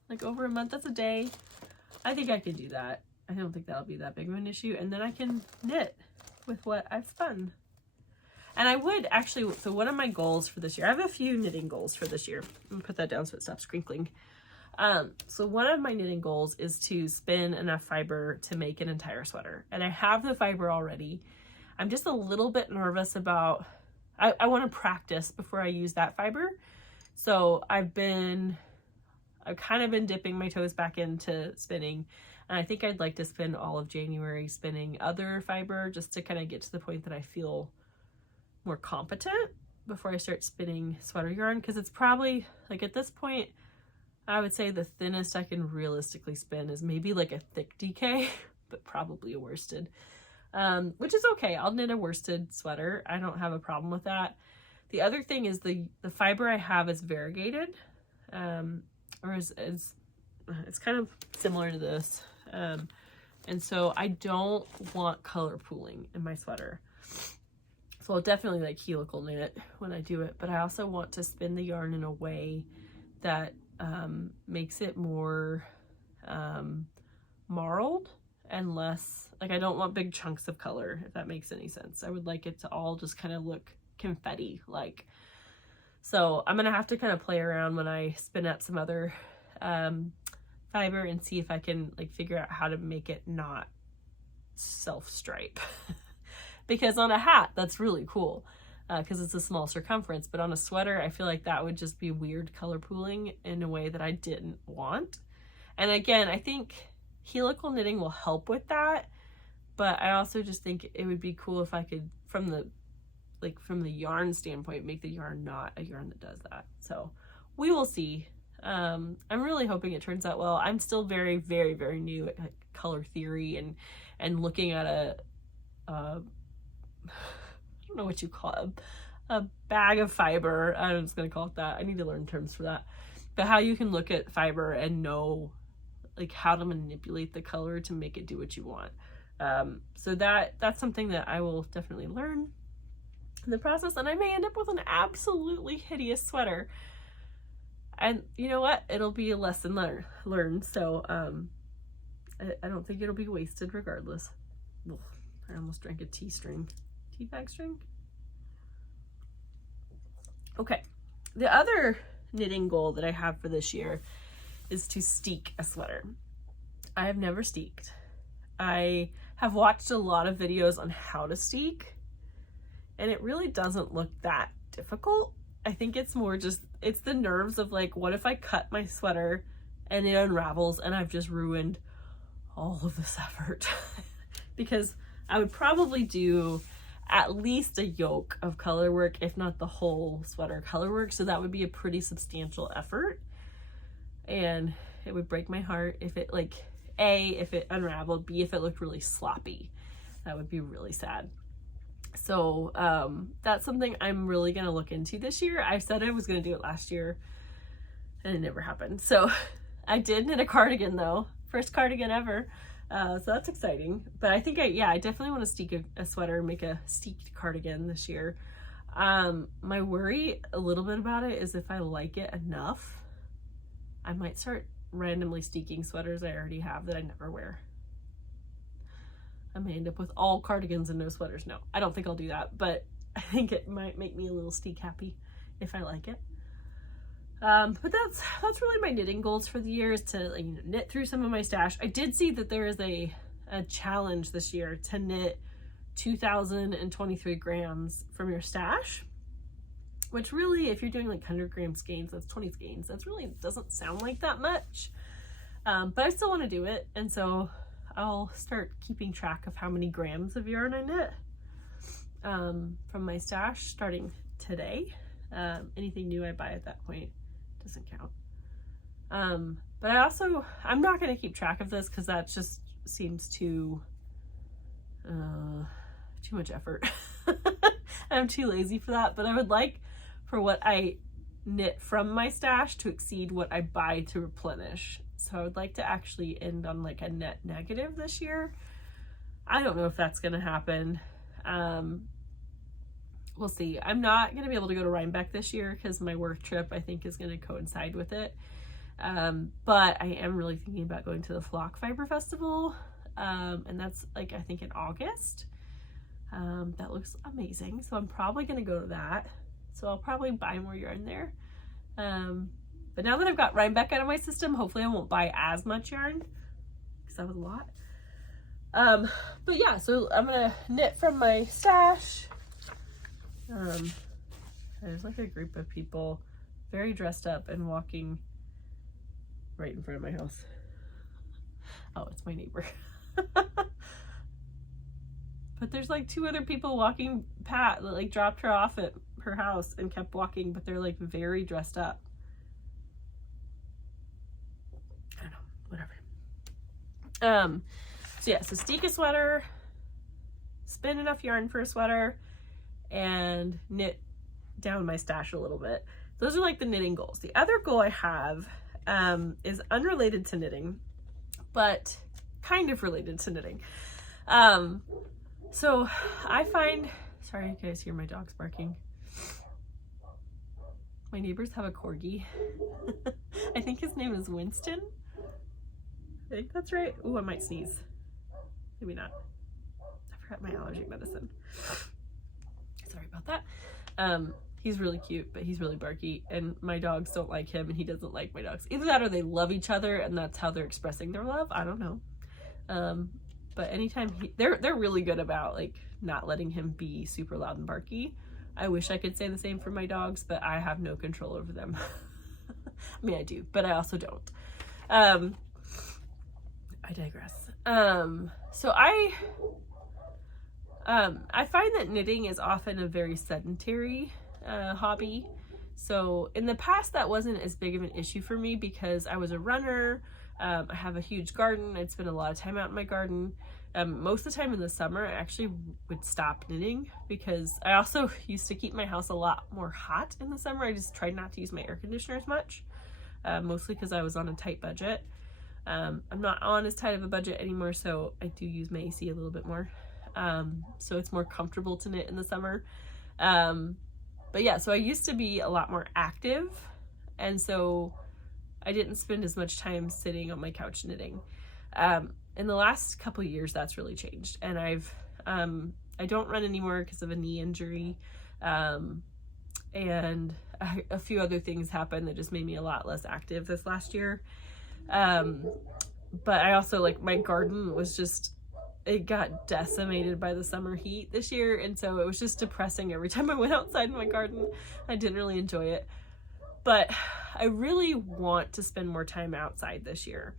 like over a month. That's a day. I think I could do that. I don't think that'll be that big of an issue. And then I can knit with what I've spun. And I would actually, so one of my goals for this year, I have a few knitting goals for this year. I'm gonna put that down so it stops crinkling. So one of my knitting goals is to spin enough fiber to make an entire sweater. And I have the fiber already. I'm just a little bit nervous about, I want to practice before I use that fiber. So I've been I've kind of been dipping my toes back into spinning, and I think I'd like to spend all of January spinning other fiber just to kind of get to the point that I feel more competent before I start spinning sweater yarn, because it's probably like at this point I would say the thinnest I can realistically spin is maybe like a thick DK, but probably a worsted, which is okay. I'll knit a worsted sweater. I don't have a problem with that. The other thing is the fiber I have is variegated, or it's kind of similar to this. And so I don't want color pooling in my sweater. So I'll definitely like helical knit when I do it, but I also want to spin the yarn in a way that makes it more marled and less, like I don't want big chunks of color, if that makes any sense. I would like it to all just kind of look confetti like. So I'm gonna have to kind of play around when I spin up some other fiber and see if I can like figure out how to make it not self-stripe. Because on a hat, that's really cool because it's a small circumference, but on a sweater, I feel like that would just be weird color pooling in a way that I didn't want. And again, I think helical knitting will help with that, but I also just think it would be cool if I could, from the yarn standpoint, make the yarn not a yarn that does that. So we will see. I'm really hoping it turns out well. I'm still very, very, very new at color theory and looking at I don't know what you call it, a bag of fiber. I'm just going to call it that. I need to learn terms for that. But how you can look at fiber and know like how to manipulate the color to make it do what you want. So that's something that I will definitely learn in the process, and I may end up with an absolutely hideous sweater. And you know what? It'll be a lesson learned. So I don't think it'll be wasted regardless. Ugh, I almost drank a tea bag string. Okay, the other knitting goal that I have for this year is to steek a sweater. I have never steeked. I have watched a lot of videos on how to steek, and it really doesn't look that difficult. I think it's more just, it's the nerves of like, what if I cut my sweater and it unravels and I've just ruined all of this effort? Because I would probably do at least a yoke of color work, if not the whole sweater color work. So that would be a pretty substantial effort. And it would break my heart if it like, A, if it unraveled, B, if it looked really sloppy. That would be really sad. So that's something I'm really going to look into this year. I said I was going to do it last year and it never happened. So I did knit a cardigan though. First cardigan ever. So that's exciting. But I think I definitely want to steek a sweater and make a steeked cardigan this year. My worry a little bit about it is if I like it enough, I might start randomly steeking sweaters I already have that I never wear. I may end up with all cardigans and no sweaters. No, I don't think I'll do that, but I think it might make me a little steek happy if I like it. But that's really my knitting goals for the year, is to like knit through some of my stash. I did see that there is a challenge this year to knit 2,023 grams from your stash, which really, if you're doing like 100 gram skeins, that's 20 skeins. That's really doesn't sound like that much, but I still want to do it, and so I'll start keeping track of how many grams of yarn I knit from my stash starting today. Anything new I buy at that point doesn't count. But I'm not going to keep track of this because that just seems too much effort. I'm too lazy for that, but I would like for what I knit from my stash to exceed what I buy to replenish. So I would like to actually end on like a net negative this year. I don't know if that's going to happen. We'll see. I'm not going to be able to go to Rhinebeck this year because my work trip, I think, is going to coincide with it. But I am really thinking about going to the Flock Fiber Festival. And that's like, I think in August. That looks amazing. So I'm probably going to go to that. So I'll probably buy more yarn there. But now that I've got Rhinebeck out of my system, hopefully I won't buy as much yarn because that was a lot. But yeah, so I'm going to knit from my stash. There's like a group of people very dressed up and walking right in front of my house. Oh, it's my neighbor. But there's like 2 other people walking past, like dropped her off at her house and kept walking, but they're like very dressed up. I don't know, whatever. So yeah, so steek a sweater, spin enough yarn for a sweater, and knit down my stash a little bit. Those are like the knitting goals. The other goal I have is unrelated to knitting, but kind of related to knitting. So I find, sorry you guys hear my dogs barking. My neighbors have a corgi. I think his name is Winston. I think that's right. Ooh, I might sneeze. Maybe not. I forgot my allergy medicine. Sorry about that. He's really cute, but he's really barky, and my dogs don't like him, and he doesn't like my dogs. Either that or they love each other, and that's how they're expressing their love. I don't know. But anytime they're really good about like not letting him be super loud and barky. I wish I could say the same for my dogs, but I have no control over them. I mean, I do, but I also don't. I digress. So I find that knitting is often a very sedentary hobby. So in the past, that wasn't as big of an issue for me because I was a runner. I have a huge garden. I'd spend a lot of time out in my garden. Most of the time in the summer, I actually would stop knitting because I also used to keep my house a lot more hot in the summer. I just tried not to use my air conditioner as much, mostly because I was on a tight budget. I'm not on as tight of a budget anymore, so I do use my AC a little bit more. So it's more comfortable to knit in the summer. But yeah, so I used to be a lot more active, and so I didn't spend as much time sitting on my couch knitting. In the last couple of years, that's really changed, and I don't run anymore because of a knee injury, and a few other things happened that just made me a lot less active this last year. But I also, like, my garden was just, it got decimated by the summer heat this year, and so it was just depressing every time I went outside in my garden. I didn't really enjoy it, but I really want to spend more time outside this year.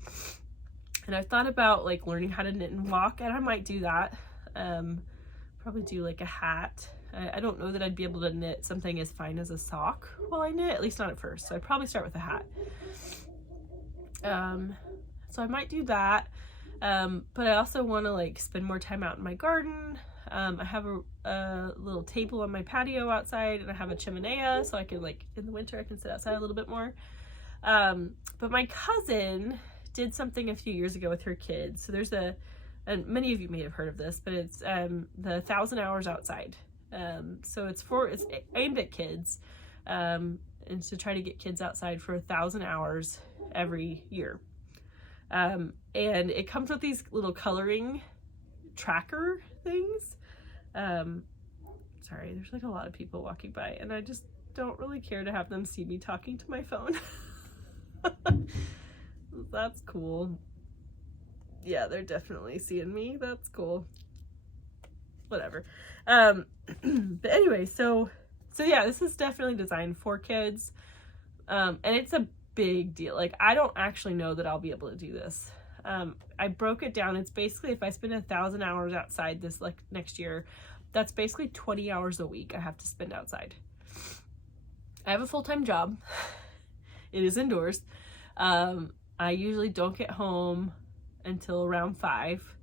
And I've thought about like learning how to knit and walk, and I might do that. Probably do like a hat. I don't know that I'd be able to knit something as fine as a sock while I knit, at least not at first. So I'd probably start with a hat. So I might do that. But I also want to like spend more time out in my garden. I have a little table on my patio outside, and I have a chimenea, so I can, like, in the winter I can sit outside a little bit more. But my cousin did something a few years ago with her kids. So there's and many of you may have heard of this, but it's the 1,000 hours outside. So it's aimed at kids, and to try to get kids outside for 1,000 hours every year. And it comes with these little coloring tracker things. Sorry, there's like a lot of people walking by, and I just don't really care to have them see me talking to my phone. That's cool. Yeah, they're definitely seeing me. That's cool. Whatever. But anyway, so yeah, this is definitely designed for kids. And it's a big deal. Like, I don't actually know that I'll be able to do this. I broke it down. It's basically, if I spend 1,000 hours outside this, like, next year, that's basically 20 hours a week I have to spend outside. I have a full-time job. It is indoors. I usually don't get home until around 5.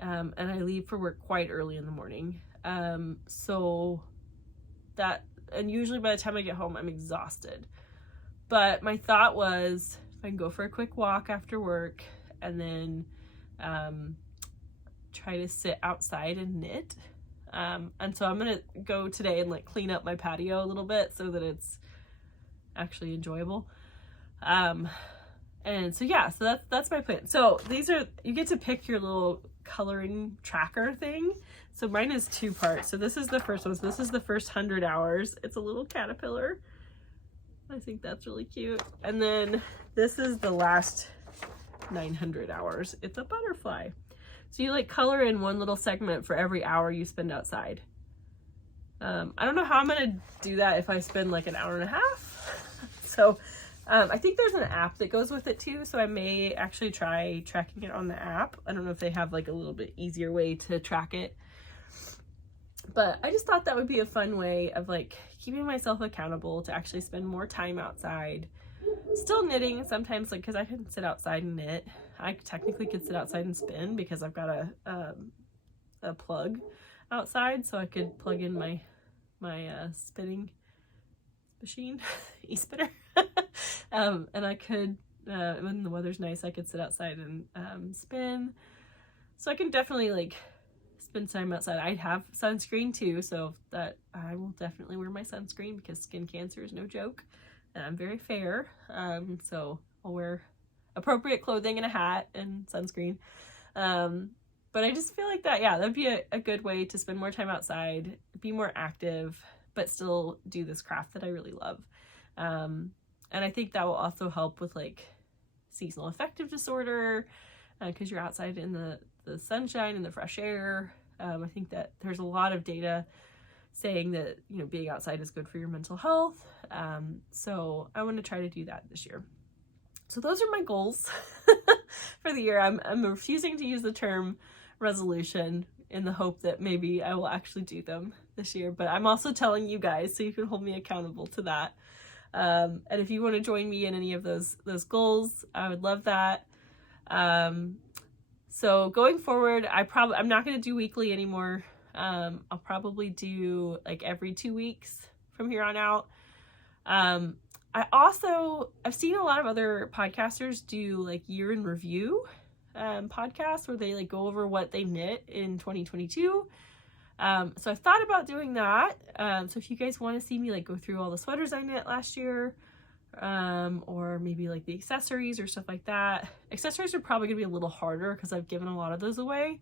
And I leave for work quite early in the morning. So that, and usually by the time I get home, I'm exhausted. But my thought was, if I can go for a quick walk after work and then try to sit outside and knit. And so I'm gonna go today and like clean up my patio a little bit so that it's actually enjoyable. And so yeah, so that's my plan. So these are, you get to pick your little coloring tracker thing. So mine is 2 parts. So this is the first one. So this is the first 100 hours. It's a little caterpillar. I think that's really cute. And then this is the last 900 hours. It's a butterfly. So you like color in one little segment for every hour you spend outside. I don't know how I'm gonna do that if I spend like an hour and a half. So I think there's an app that goes with it too, so I may actually try tracking it on the app. I don't know if they have like a little bit easier way to track it, but I just thought that would be a fun way of like keeping myself accountable to actually spend more time outside. Still knitting sometimes, like, because I can sit outside and knit. I technically could sit outside and spin because I've got a plug outside, so I could plug in my spinning machine, e-spinner. And I could, when the weather's nice, I could sit outside and spin. So I can definitely like spend time outside. I have sunscreen too, so that I will definitely wear my sunscreen because skin cancer is no joke. And I'm very fair, so I'll wear appropriate clothing and a hat and sunscreen. But I just feel like that, yeah, that'd be a good way to spend more time outside, be more active, but still do this craft that I really love. And I think that will also help with like seasonal affective disorder, because you're outside in the sunshine and the fresh air. I think that there's a lot of data saying that, you know, being outside is good for your mental health. So I want to try to do that this year. So those are my goals for the year. I'm refusing to use the term resolution in the hope that maybe I will actually do them this year, but I'm also telling you guys so you can hold me accountable to that. And if you want to join me in any of those goals, I would love that. So going forward, I'm not going to do weekly anymore. I'll probably do like every 2 weeks from here on out. I've seen a lot of other podcasters do like year in review podcasts where they like go over what they knit in 2022. So I've thought about doing that. So if you guys want to see me like go through all the sweaters I knit last year, or maybe like the accessories or stuff like that. Accessories are probably gonna be a little harder because I've given a lot of those away.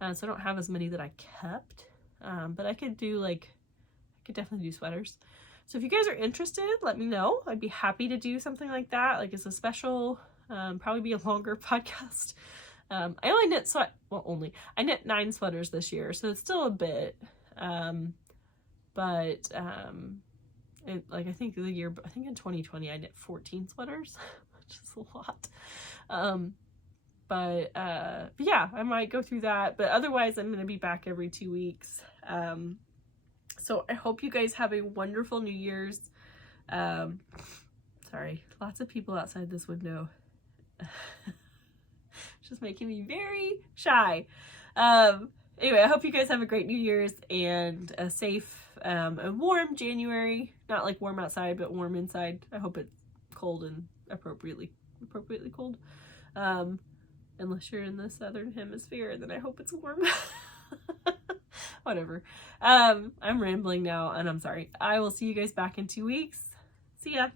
So I don't have as many that I kept. But I could definitely do sweaters. So if you guys are interested, let me know. I'd be happy to do something like that. Like it's a special, probably be a longer podcast. I only knit I knit 9 sweaters this year, so it's still a bit. I think in 2020 I knit 14 sweaters, which is a lot. But yeah, I might go through that, but otherwise I'm going to be back every 2 weeks. So I hope you guys have a wonderful New Year's. Sorry, lots of people outside this window. Just making me very shy. Anyway, I hope you guys have a great New Year's and a safe and warm January. Not like warm outside, but warm inside. I hope it's cold and appropriately cold. Unless you're in the southern hemisphere, then I hope it's warm. Whatever. I'm rambling now, and I'm sorry. I will see you guys back in 2 weeks. See ya.